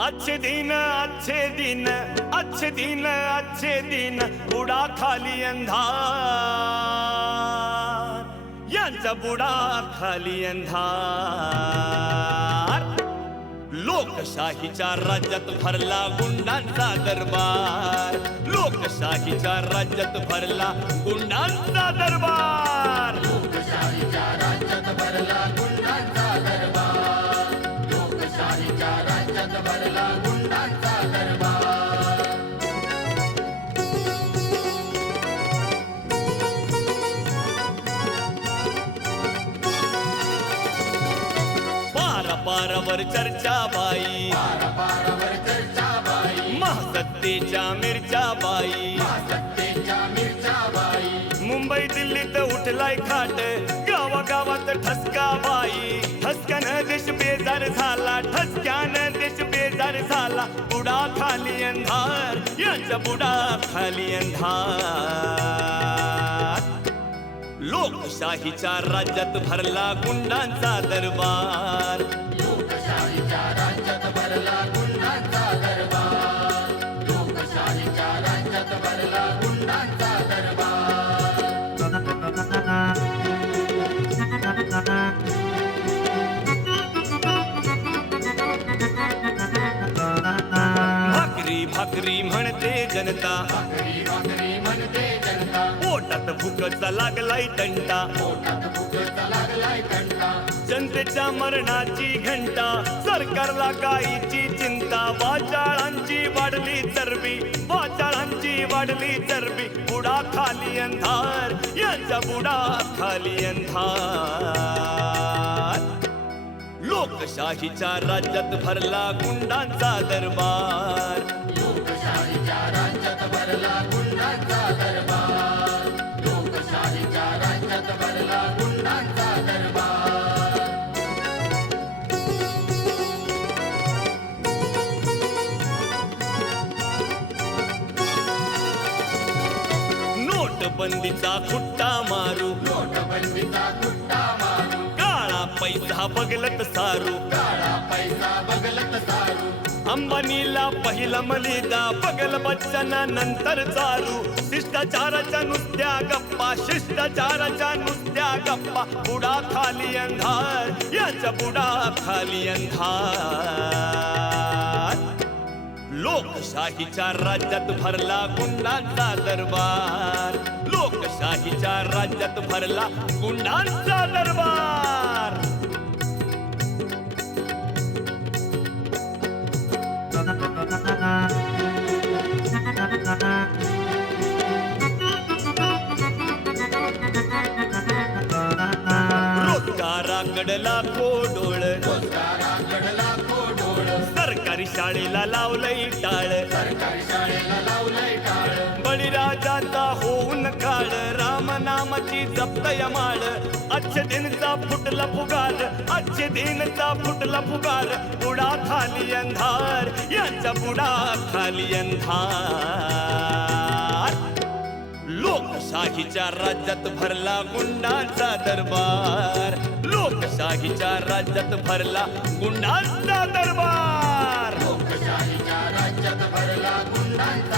अच्छे दिन अच्छे दिन अच्छे दिन अच्छे दिन बुडा खाली अंधार। यांचा बुडा खाली अंधार। लोकशाहीच्या राज्यात भरला गुंडांचा दरबार। लोकशाहीच्या राज्यात भरला गुंडांचा दरबार। लोकशाहीच्या राज्यात भरला पारावर चर्चा बाई. पारापारावर चर्चा बाई. महासत्तेच्या मिरच्या बाई. मुंबई दिल्लीत उठलाय खाट गावागावात ठसका बाई. ठसक्यानं देश बेजार झाला ठसक्यानं देश बेजार झाला. बुडा खाली अंधार यांचा बुडा खाली अंधार. लोकशाहीच्या राज्यात भरला गुंडांचा दरबार. भाकरी म्हणते जनता. पोटात भुकचा लागलाय तंटा. जनतेच्या मरणाची घंटा. सरकारला काहीची चिंता. वाचाळांची वाढली चरबी. वाचाळांची वाढली चरबी. बुडा खाली अंधार. यांचा बुडा खाली अंधार. लोकशाहीच्या राज्यात भरला गुंडांचा दरबार. राज्यात भरला गुंडांचा दरबार. लोकशाहीच्या राज्यात भरला गुंडांचा दरबार. नोटबंदीचा खुट्टा मारू. नोटबंदीचा मारू. काळा पैसा बगलत सारू. काळा पैसा बगलत सारू. अंबानीला पहिला मलिदा बगल बच्चना नंतर चालू शिष्टाचाराच्या नुसत्या गप्पा शिष्टाचाराच्या नुसत्या गप्पा. बुडा खाली अंधार याच्या बुडा खाली अंधार. लोकशाहीच्या राज्यात भरला गुंडांचा दरबार. लोकशाहीच्या राज्यात भरला गुंडांचा दरबार. रोजगाराकडला कोडोळ. रोजगाराकडला कोडोळ सरकारी शाळेला लावलंय टाळ. सरकारी शाळेला लावलंय टाळ बळीराजाचा होऊन काळ. रामनामाची जप्त माळ. अच्छे दिनचा फुटला फुगार. अच्छे दिनचा फुटला फुगार. बुडा खाली अंधार. यांचा बुडा खाली अंधार. लोकशाहीच्या राज्यात भरला गुंडांचा दरबार. लोकशाहीच्या राज्यात भरला गुंडांचा दरबार. लोकशाहीच्या राज्यात भरला गुंडांचा